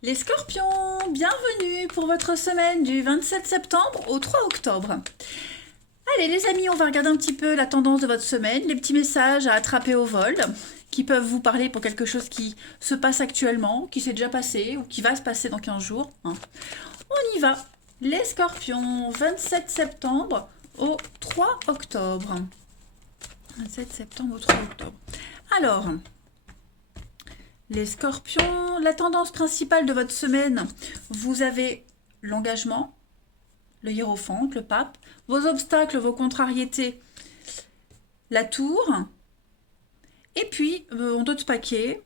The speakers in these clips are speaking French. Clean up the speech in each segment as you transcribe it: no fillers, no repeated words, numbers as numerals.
Les scorpions, bienvenue pour votre semaine du 27 septembre au 3 octobre. Allez les amis, on va regarder un petit peu la tendance de votre semaine, les petits messages à attraper au vol qui peuvent vous parler pour quelque chose qui se passe actuellement, qui s'est déjà passé ou qui va se passer dans 15 jours. On y va. Les scorpions, 27 septembre au 3 octobre. 27 septembre au 3 octobre. Alors, les scorpions, la tendance principale de votre semaine, vous avez l'engagement, le hiérophante, le pape, vos obstacles, vos contrariétés, la tour, et puis en d'autres paquets,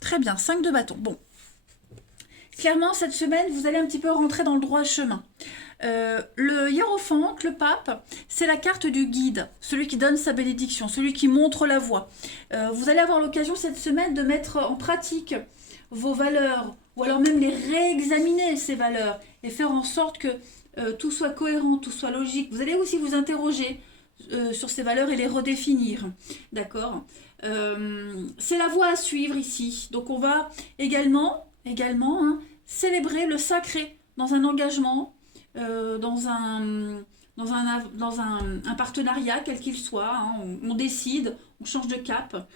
très bien, 5 de bâton. Bon, clairement cette semaine, vous allez un petit peu rentrer dans le droit chemin. Le hiérophante, le pape, c'est la carte du guide, celui qui donne sa bénédiction, celui qui montre la voie. Vous allez avoir l'occasion cette semaine de mettre en pratique vos valeurs, ou alors même les réexaminer ces valeurs, et faire en sorte que tout soit cohérent, tout soit logique. Vous allez aussi vous interroger sur ces valeurs et les redéfinir. D'accord. C'est la voie à suivre ici. Donc on va également célébrer le sacré dans un engagement, dans un partenariat, quel qu'il soit. On décide, on change de cap.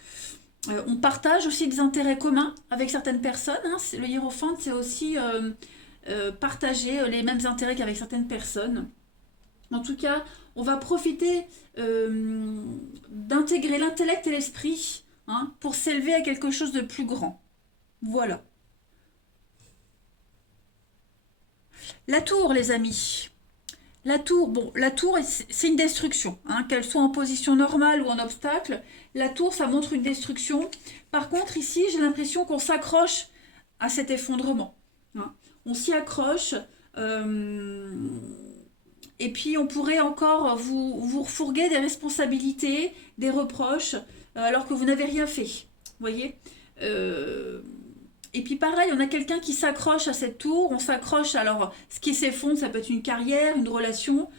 On partage aussi des intérêts communs avec certaines personnes. Le hiérophante, c'est aussi partager les mêmes intérêts qu'avec certaines personnes. En tout cas, on va profiter d'intégrer l'intellect et l'esprit pour s'élever à quelque chose de plus grand. Voilà. La tour, les amis. La tour, c'est une destruction. Qu'elle soit en position normale ou en obstacle, la tour, ça montre une destruction. Par contre, ici, j'ai l'impression qu'on s'accroche à cet effondrement. On s'y accroche. Et puis, on pourrait encore vous refourguer des responsabilités, des reproches, alors que vous n'avez rien fait. Vous voyez. Et puis pareil, on a quelqu'un qui s'accroche à cette tour, on s'accroche, alors ce qui s'effondre, ça peut être une carrière, une relation.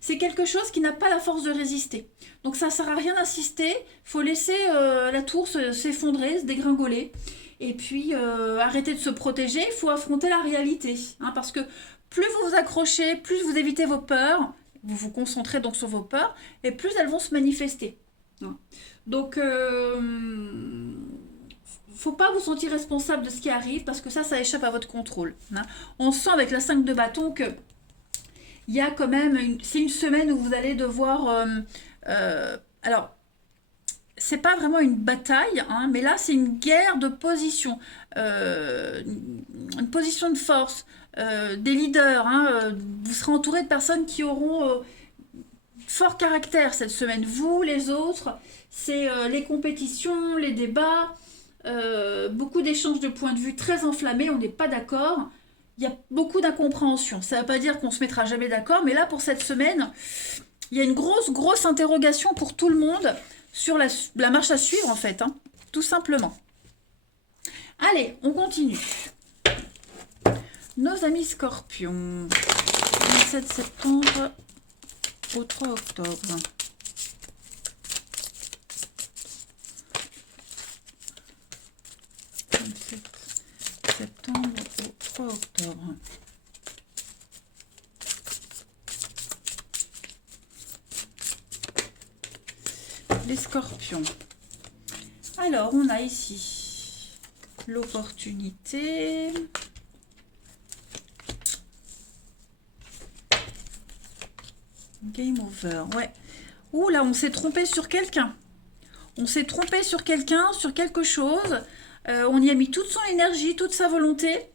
C'est quelque chose qui n'a pas la force de résister. Donc ça ne sert à rien d'insister, il faut laisser la tour s'effondrer, se dégringoler. Et puis arrêter de se protéger, il faut affronter la réalité. Parce que plus vous vous accrochez, plus vous évitez vos peurs, vous vous concentrez donc sur vos peurs, et plus elles vont se manifester. Donc faut pas vous sentir responsable de ce qui arrive parce que ça échappe à votre contrôle. On sent avec la 5 de bâton que il y a quand même c'est une semaine où vous allez devoir alors c'est pas vraiment une bataille, mais là c'est une guerre de position, une position de force, des leaders. Vous serez entouré de personnes qui auront fort caractère cette semaine. Vous, les autres, c'est les compétitions, les débats, beaucoup d'échanges de points de vue très enflammés, on n'est pas d'accord. Il y a beaucoup d'incompréhension. Ça ne veut pas dire qu'on se mettra jamais d'accord, mais là, pour cette semaine, il y a une grosse interrogation pour tout le monde sur la marche à suivre, en fait. Tout simplement. Allez, on continue. Nos amis scorpions. 27 septembre au 3 octobre. 27 septembre au 3 octobre. Les scorpions. Alors, on a ici l'opportunité. Game over, ouais. Ouh là, on s'est trompé sur quelqu'un. On s'est trompé sur quelqu'un, sur quelque chose. On y a mis toute son énergie, toute sa volonté.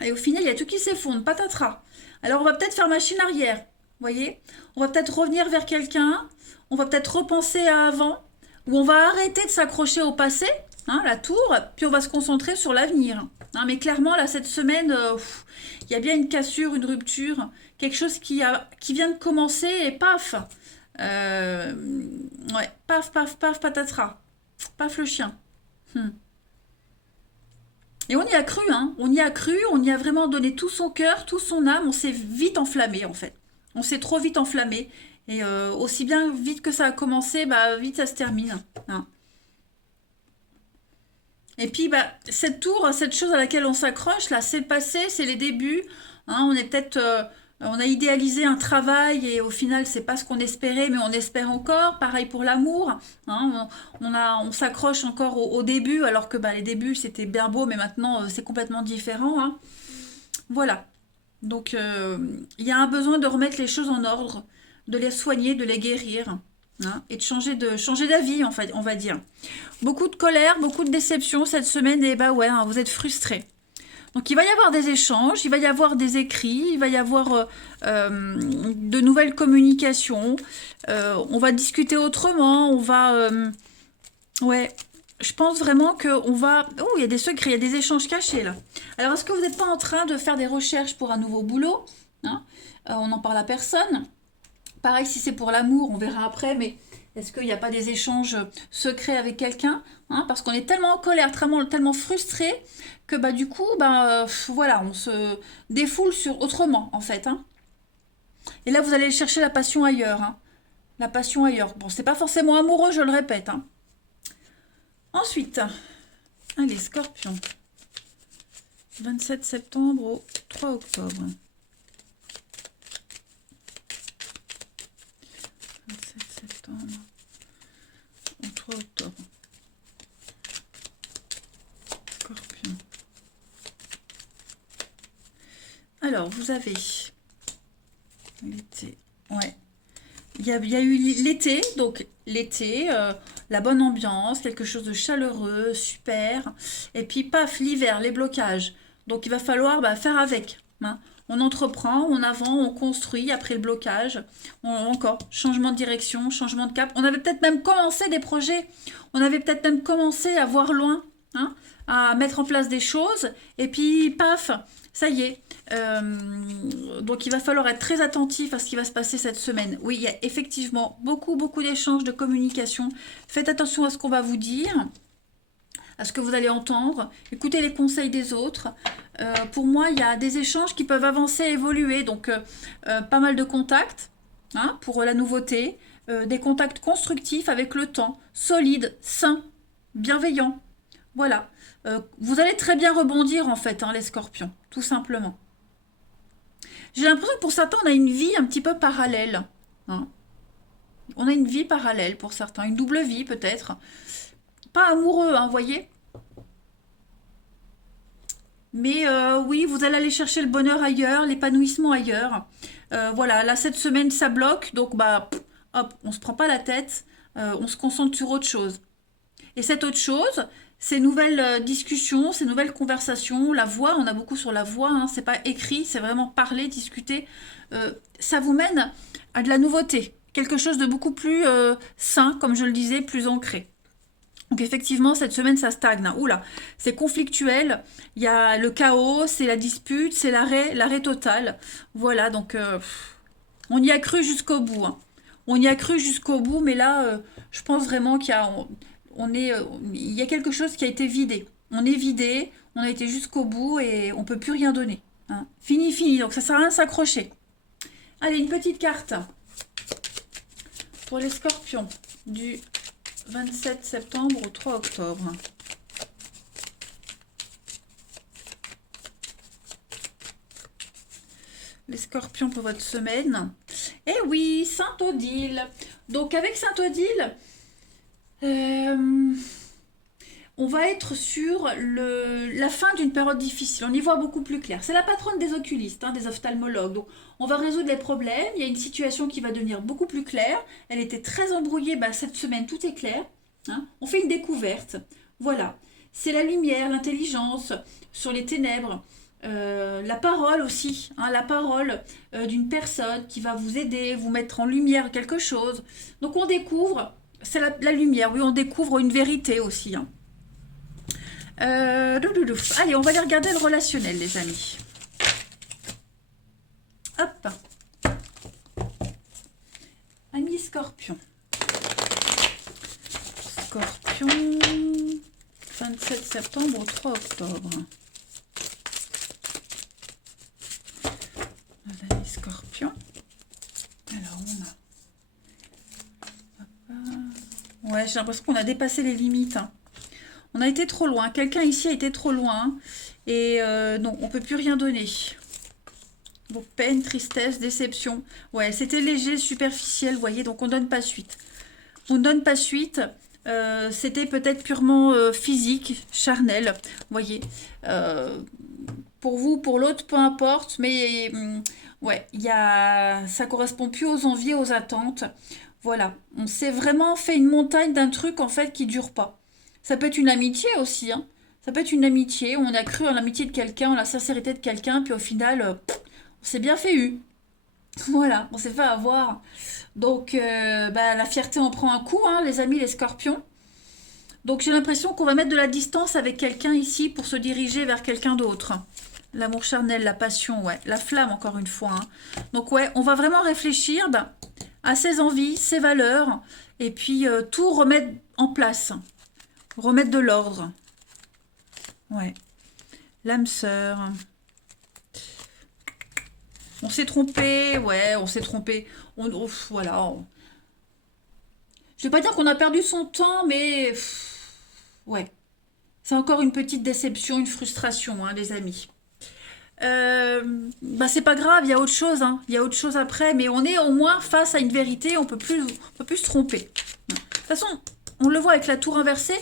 Et au final, il y a tout qui s'effondre, patatras. Alors, on va peut-être faire machine arrière. Vous voyez. On va peut-être revenir vers quelqu'un. On va peut-être repenser à avant. Ou on va arrêter de s'accrocher au passé, la tour, puis on va se concentrer sur l'avenir. Mais clairement, là, cette semaine, il y a bien une cassure, une rupture, quelque chose qui vient de commencer et paf. Ouais, paf, paf, paf, patatras. Paf le chien. Et on y a cru, on y a cru, on y a vraiment donné tout son cœur, tout son âme, on s'est vite enflammé en fait. On s'est trop vite enflammé. Et aussi bien vite que ça a commencé, vite ça se termine. Et puis, bah, cette tour, cette chose à laquelle on s'accroche, là, c'est le passé, c'est les débuts. Hein, on est peut-être, on a idéalisé un travail et au final, c'est pas ce qu'on espérait, mais on espère encore. Pareil pour l'amour. Hein, on s'accroche encore au début, alors que bah, les débuts, c'était bien beau, mais maintenant, c'est complètement différent. Hein. Voilà. Donc, il y a un besoin de remettre les choses en ordre, de les soigner, de les guérir. Hein, et de changer d'avis, en fait, on va dire. Beaucoup de colère, beaucoup de déception cette semaine, et bah ouais, hein, vous êtes frustrés. Donc il va y avoir des échanges, il va y avoir des écrits, il va y avoir de nouvelles communications. On va discuter autrement, on va... ouais, je pense vraiment qu'on va... Oh, il y a des secrets, il y a des échanges cachés là. Alors est-ce que vous n'êtes pas en train de faire des recherches pour un nouveau boulot? Hein. On n'en parle à personne. Pareil, si c'est pour l'amour, on verra après, mais est-ce qu'il n'y a pas des échanges secrets avec quelqu'un? Hein, parce qu'on est tellement en colère, tellement frustré, que bah, du coup, bah, voilà, on se défoule sur autrement, en fait. Hein. Et là, vous allez chercher la passion ailleurs. Hein. La passion ailleurs. Bon, c'est pas forcément amoureux, je le répète. Hein. Ensuite, allez, Scorpion. 27 septembre au 3 octobre. 27 septembre au 3 octobre. Scorpion. Alors, vous avez l'été. Ouais. Il y a eu l'été, donc l'été, la bonne ambiance, quelque chose de chaleureux, super. Et puis, paf, l'hiver, les blocages. Donc, il va falloir bah, faire avec. Hein. On entreprend, on avance, on construit après le blocage. Encore, changement de direction, changement de cap. On avait peut-être même commencé des projets. On avait peut-être même commencé à voir loin, hein, à mettre en place des choses. Et puis, paf, ça y est. Donc il va falloir être très attentif à ce qui va se passer cette semaine. Oui, il y a effectivement beaucoup d'échanges, de communication. Faites attention à ce qu'on va vous dire, à ce que vous allez entendre. Écoutez les conseils des autres. Pour moi, il y a des échanges qui peuvent avancer, évoluer. Donc pas mal de contacts, hein, pour la nouveauté. Des contacts constructifs avec le temps, solides, sains, bienveillants. Voilà. Vous allez très bien rebondir en fait, hein, les scorpions, tout simplement. J'ai l'impression que pour certains, on a une vie un petit peu parallèle. Hein. On a une vie parallèle pour certains, une double vie peut-être. Pas amoureux, hein, vous voyez. Mais oui, vous allez aller chercher le bonheur ailleurs, l'épanouissement ailleurs. Voilà, là, cette semaine, ça bloque. Donc, bah, hop, on se prend pas la tête. On se concentre sur autre chose. Et cette autre chose, ces nouvelles discussions, ces nouvelles conversations, la voix, on a beaucoup sur la voix, hein, c'est pas écrit, c'est vraiment parler, discuter. Ça vous mène à de la nouveauté, quelque chose de beaucoup plus sain, comme je le disais, plus ancré. Donc effectivement, cette semaine, ça stagne. Hein. Oula, c'est conflictuel, il y a le chaos, c'est la dispute, c'est l'arrêt total. Voilà, donc on y a cru jusqu'au bout. Hein. On y a cru jusqu'au bout, mais là, je pense vraiment qu'il y a... il y a quelque chose qui a été vidé. On est vidé, on a été jusqu'au bout et on peut plus rien donner. Hein. Fini. Donc ça sert à rien de s'accrocher. Allez, une petite carte pour les scorpions du 27 septembre au 3 octobre. Les scorpions pour votre semaine. Eh oui, Saint-Odile. Donc avec Saint-Odile... on va être sur la fin d'une période difficile. On y voit beaucoup plus clair. C'est la patronne des oculistes, hein, des ophtalmologues. Donc, on va résoudre les problèmes. Il y a une situation qui va devenir beaucoup plus claire. Elle était très embrouillée. Bah, cette semaine, tout est clair. Hein. On fait une découverte. Voilà. C'est la lumière, l'intelligence sur les ténèbres. La parole aussi. Hein, la parole d'une personne qui va vous aider, vous mettre en lumière quelque chose. Donc, on découvre... C'est la lumière, oui, on découvre une vérité aussi. Hein. Allez, on va aller regarder le relationnel, les amis. Hop. Amis Scorpion. Scorpion. 27 septembre au 3 octobre. Amis Scorpion. Alors, on a... Ouais, j'ai l'impression qu'on a dépassé les limites. Hein. On On a été trop loin. Quelqu'un ici a été trop loin. Et non, on peut plus rien donner. Donc, peine, tristesse, déception. Ouais, c'était léger, superficiel, vous voyez, donc on donne pas suite. On donne pas suite. C'était peut-être purement physique, charnel, vous voyez. Pour vous, pour l'autre, peu importe, mais ouais, ça correspond plus aux envies, aux attentes. Voilà, on s'est vraiment fait une montagne d'un truc en fait qui dure pas. Ça peut être une amitié aussi, hein. Ça peut être une amitié, où on a cru en l'amitié de quelqu'un, en la sincérité de quelqu'un, puis au final, on s'est bien fait eu. Voilà, on s'est fait avoir. Donc, bah, la fierté en prend un coup, hein, les amis, les scorpions. Donc, j'ai l'impression qu'on va mettre de la distance avec quelqu'un ici pour se diriger vers quelqu'un d'autre. L'amour charnel, la passion, ouais. La flamme, encore une fois, hein. Donc, ouais, on va vraiment réfléchir bah, à ses envies, ses valeurs, et puis tout remettre en place. Remettre de l'ordre. Ouais. L'âme sœur. On s'est trompé, ouais, on s'est trompé. Voilà. Je vais pas dire qu'on a perdu son temps, mais ouais. C'est encore une petite déception, une frustration, hein, les amis. Bah c'est pas grave, il y a autre chose, hein. Il y a autre chose après, mais on est au moins face à une vérité, on peut plus se tromper. De toute façon, on le voit avec la tour inversée,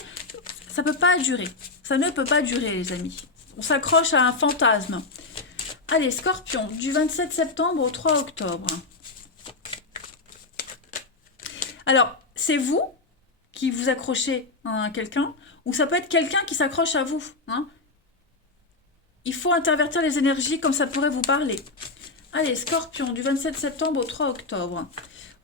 ça peut pas durer. Ça ne peut pas durer, les amis. On s'accroche à un fantasme. Allez, Scorpion, du 27 septembre au 3 octobre. Alors, c'est vous qui vous accrochez à quelqu'un, ou ça peut être quelqu'un qui s'accroche à vous, hein. Il faut intervertir les énergies comme ça pourrait vous parler. Allez, Scorpion, du 27 septembre au 3 octobre.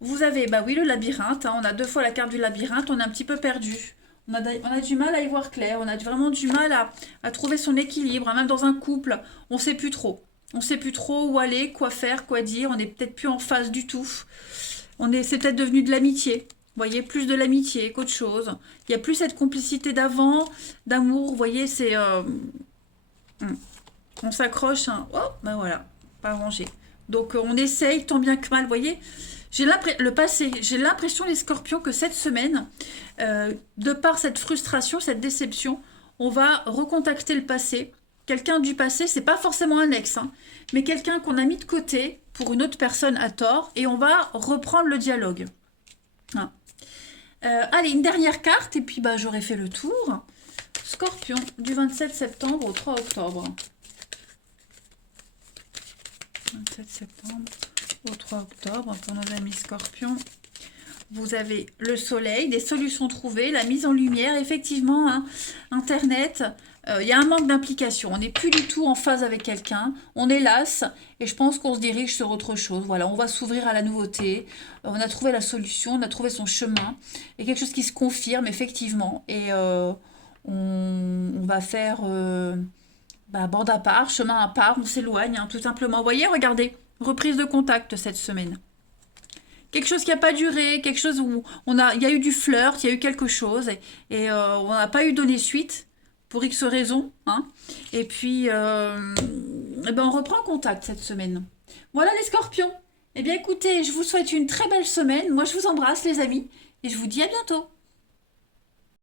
Vous avez, bah oui, le labyrinthe. Hein, on a 2 fois la carte du labyrinthe. On est un petit peu perdu. On a du mal à y voir clair. On a vraiment du mal à trouver son équilibre. Hein, même dans un couple, on ne sait plus trop. On ne sait plus trop où aller, quoi faire, quoi dire. On n'est peut-être plus en phase du tout. C'est peut-être devenu de l'amitié. Vous voyez, plus de l'amitié qu'autre chose. Il n'y a plus cette complicité d'avant, d'amour. Vous voyez, c'est... on s'accroche, hein. Oh, ben voilà, pas rangé. Donc on essaye tant bien que mal, vous voyez. Le passé, j'ai l'impression les scorpions que cette semaine, de par cette frustration, cette déception, on va recontacter le passé. Quelqu'un du passé, c'est pas forcément un ex, hein, mais quelqu'un qu'on a mis de côté pour une autre personne à tort, et on va reprendre le dialogue. Hein. Allez, une dernière carte, et puis bah, j'aurai fait le tour. Scorpion, du 27 septembre au 3 octobre. 27 septembre au 3 octobre pour nos amis Scorpions. Vous avez le soleil, des solutions trouvées, la mise en lumière. Effectivement, hein, Internet, il y a un manque d'implication. On n'est plus du tout en phase avec quelqu'un. On est las et je pense qu'on se dirige sur autre chose. Voilà, on va s'ouvrir à la nouveauté. On a trouvé la solution, on a trouvé son chemin. Il y a quelque chose qui se confirme, effectivement. Et on va faire bah, bande à part, chemin à part. On s'éloigne, hein, tout simplement. Vous voyez, regardez, reprise de contact cette semaine. Quelque chose qui n'a pas duré, quelque chose où il y a eu du flirt, il y a eu quelque chose et on n'a pas eu donné suite pour X raisons. Hein. Et puis, eh ben on reprend contact cette semaine. Voilà les scorpions. Eh bien écoutez, je vous souhaite une très belle semaine. Moi je vous embrasse les amis et je vous dis à bientôt.